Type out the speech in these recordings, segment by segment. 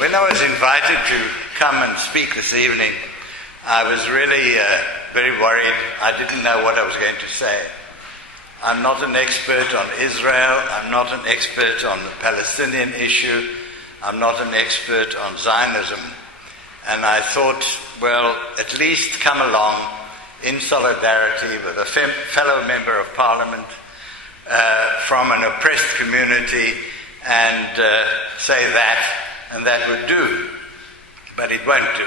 When I was invited to come and speak this evening, I was really very worried. I didn't know what I was going to say. I'm not an expert on Israel. I'm not an expert on the Palestinian issue. I'm not an expert on Zionism. And I thought, well, at least come along in solidarity with a fellow member of Parliament from an oppressed community and say that, and that would do. But it won't do.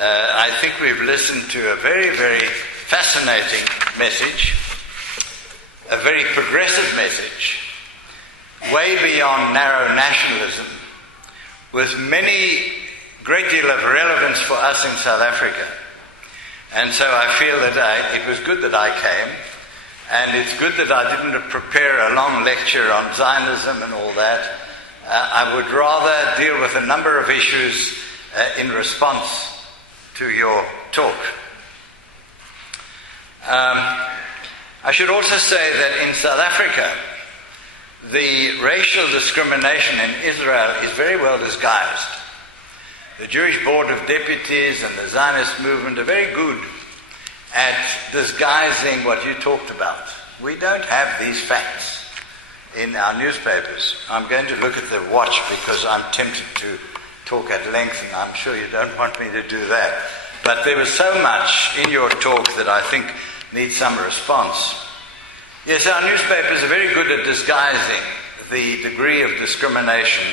I think we've listened to a very, very fascinating message, a very progressive message, way beyond narrow nationalism, with great deal of relevance for us in South Africa. And so I feel that it was good that I came, and it's good that I didn't prepare a long lecture on Zionism and all that. I would rather deal with a number of issues in response to your talk. I should also say that in South Africa, the racial discrimination in Israel is very well disguised. The Jewish Board of Deputies and the Zionist movement are very good at disguising what you talked about. We don't have these facts in our newspapers. I'm going to look at the watch because I'm tempted to talk at length, and I'm sure you don't want me to do that. But there was so much in your talk that I think needs some response. Yes, our newspapers are very good at disguising the degree of discrimination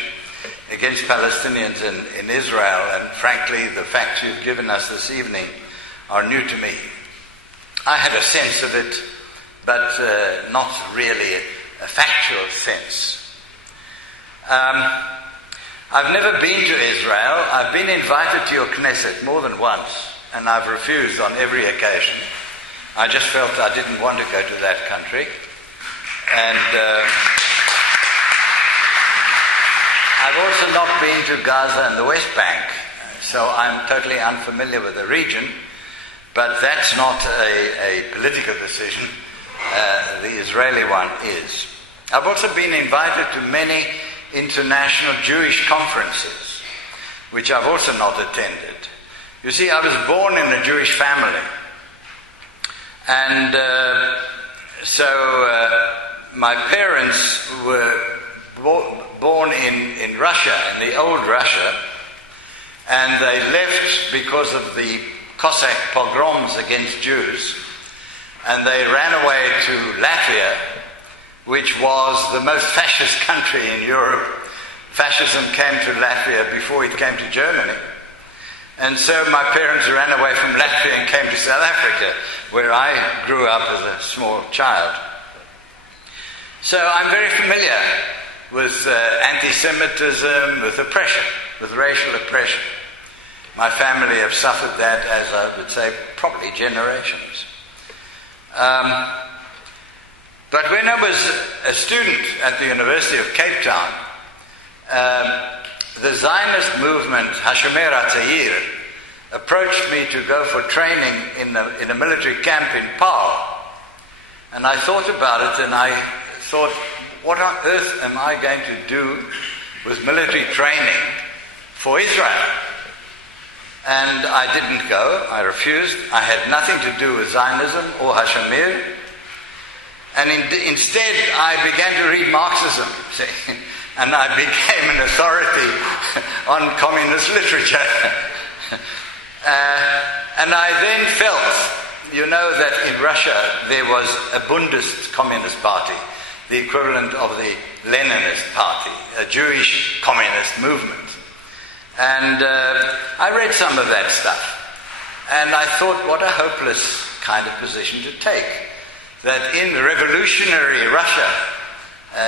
against Palestinians in Israel, and frankly, the facts you've given us this evening are new to me. I had a sense of it, but not really a factual sense. I've never been to Israel. I've been invited to your Knesset more than once, and I've refused on every occasion. I just felt I didn't want to go to that country. And I've also not been to Gaza and the West Bank, so I'm totally unfamiliar with the region, but that's not a political decision. The Israeli one is. I've also been invited to many international Jewish conferences, which I've also not attended. You see, I was born in a Jewish family, and so my parents were born in Russia, in the old Russia, and they left because of the Cossack pogroms against Jews, and they ran away to Latvia, which was the most fascist country in Europe. Fascism came to Latvia before it came to Germany. And so my parents ran away from Latvia and came to South Africa, where I grew up as a small child. So I'm very familiar with anti-Semitism, with oppression, with racial oppression. My family have suffered that, as I would say, probably generations. But when I was a student at the University of Cape Town, the Zionist movement, Hashomer HaTzayir, approached me to go for training in a military camp in Paarl. And I thought about it, and I thought, what on earth am I going to do with military training for Israel? And I didn't go. I refused. I had nothing to do with Zionism or Hashomer. And instead, I began to read Marxism, and I became an authority on communist literature. And I then felt, that in Russia there was a Bundist Communist Party, the equivalent of the Leninist Party, a Jewish communist movement. And I read some of that stuff. And I thought, what a hopeless kind of position to take. That in revolutionary Russia,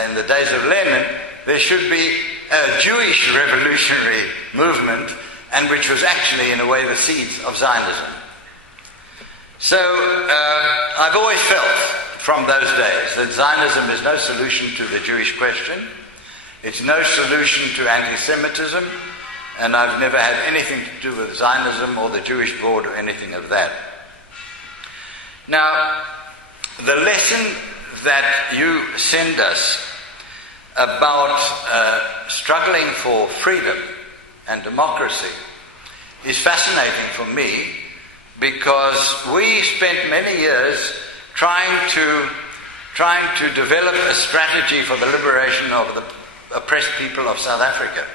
in the days of Lenin, there should be a Jewish revolutionary movement, and which was actually, in a way, the seeds of Zionism. So I've always felt from those days that Zionism is no solution to the Jewish question. It's no solution to anti-Semitism, and I've never had anything to do with Zionism or the Jewish Board or anything of that. Now, the lesson that you send us about struggling for freedom and democracy is fascinating for me, because we spent many years trying to develop a strategy for the liberation of the oppressed people of South Africa.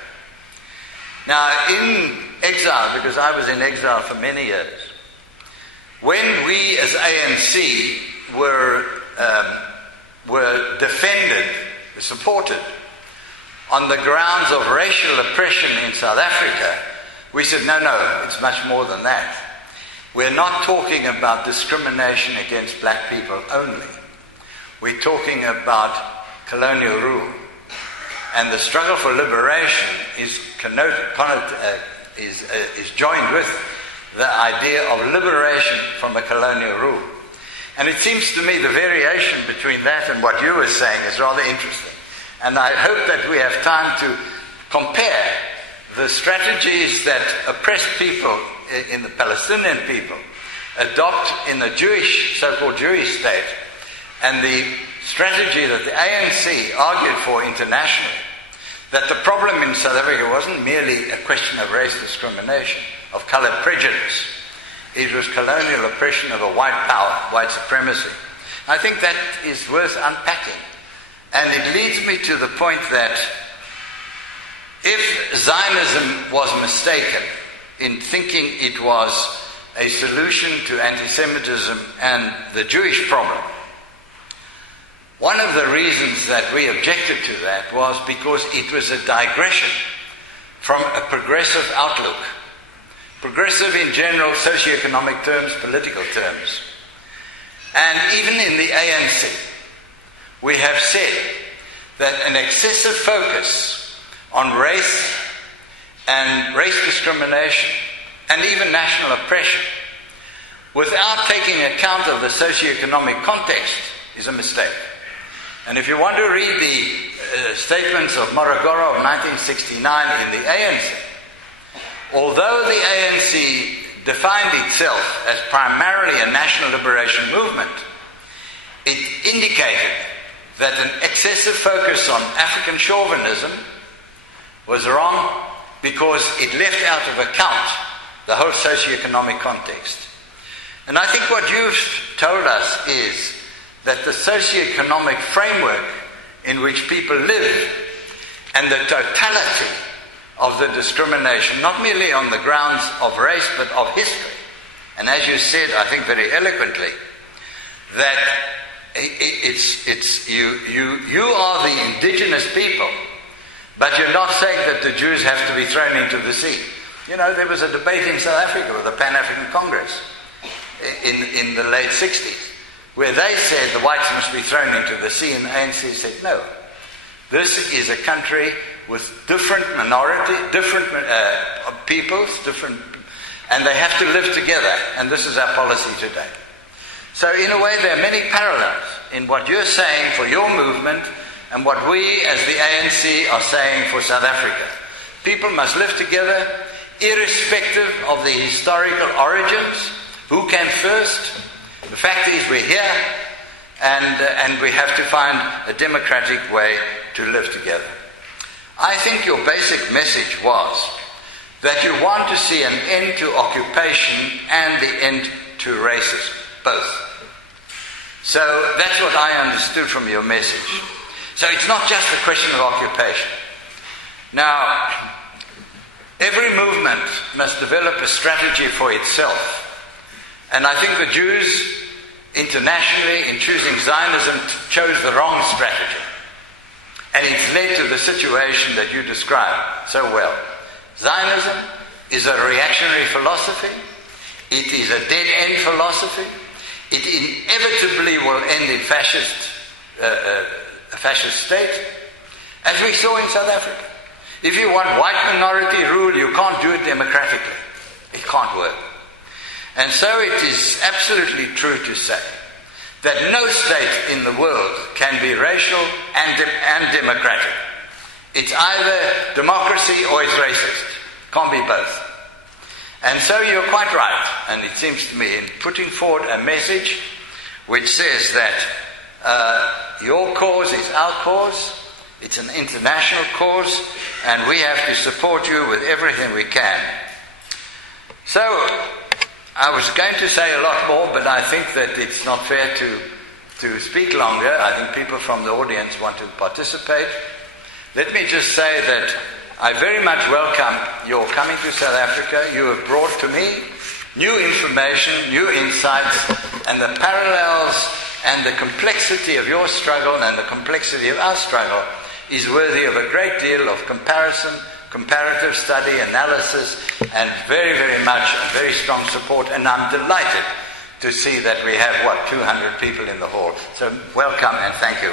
Now, in exile, because I was in exile for many years, when we as ANC were defended, supported on the grounds of racial oppression in South Africa, we said, no, it's much more than that. We're not talking about discrimination against black people only. We're talking about colonial rule. And the struggle for liberation is joined with the idea of liberation from a colonial rule. And it seems to me the variation between that and what you were saying is rather interesting. And I hope that we have time to compare the strategies that oppressed people in the Palestinian people adopt in the Jewish, so-called Jewish state, and the strategy that the ANC argued for internationally, that the problem in South Africa wasn't merely a question of race discrimination, of color prejudice. It was colonial oppression of a white power, white supremacy. I think that is worth unpacking. And it leads me to the point that if Zionism was mistaken in thinking it was a solution to anti-Semitism and the Jewish problem, one of the reasons that we objected to that was because it was a digression from a progressive outlook. Progressive in general, socioeconomic terms, political terms. And even in the ANC, we have said that an excessive focus on race and race discrimination and even national oppression without taking account of the socioeconomic context is a mistake. And if you want to read the statements of Morogoro of 1969 in the ANC, although the ANC defined itself as primarily a national liberation movement, it indicated that an excessive focus on African chauvinism was wrong because it left out of account the whole socioeconomic context. And I think what you've told us is that the socioeconomic framework in which people live and the totality of the discrimination, not merely on the grounds of race but of history, and as you said, I think very eloquently, that you are the indigenous people, but you're not saying that the Jews have to be thrown into the sea. You know, there was a debate in South Africa with the Pan-African Congress in the late 60s, where they said the whites must be thrown into the sea, and the ANC said no. This is a country with different peoples, and they have to live together, and this is our policy today. So in a way there are many parallels in what you're saying for your movement and what we as the ANC are saying for South Africa. People must live together irrespective of the historical origins. Who came first? The fact is we're here, and we have to find a democratic way to live together. I think your basic message was that you want to see an end to occupation and the end to racism, both. So that's what I understood from your message. So it's not just a question of occupation. Now, every movement must develop a strategy for itself. And I think the Jews internationally, in choosing Zionism, chose the wrong strategy. And it's led to the situation that you described so well. Zionism is a reactionary philosophy. It is a dead-end philosophy. It inevitably will end in a fascist state, as we saw in South Africa. If you want white minority rule, you can't do it democratically. It can't work. And so it is absolutely true to say that no state in the world can be racial and democratic. It's either democracy or it's racist. Can't be both. And so you're quite right, and it seems to me, in putting forward a message which says that your cause is our cause, It's an international cause, and we have to support you with everything we can. So, I was going to say a lot more, but I think that it's not fair to speak longer. I think people from the audience want to participate. Let me just say that I very much welcome your coming to South Africa. You have brought to me new information, new insights, and the parallels and the complexity of your struggle and the complexity of our struggle is worthy of a great deal of comparison, comparative study, analysis, and very, very much and very strong support. And I'm delighted to see that we have, 200 people in the hall. So welcome and thank you.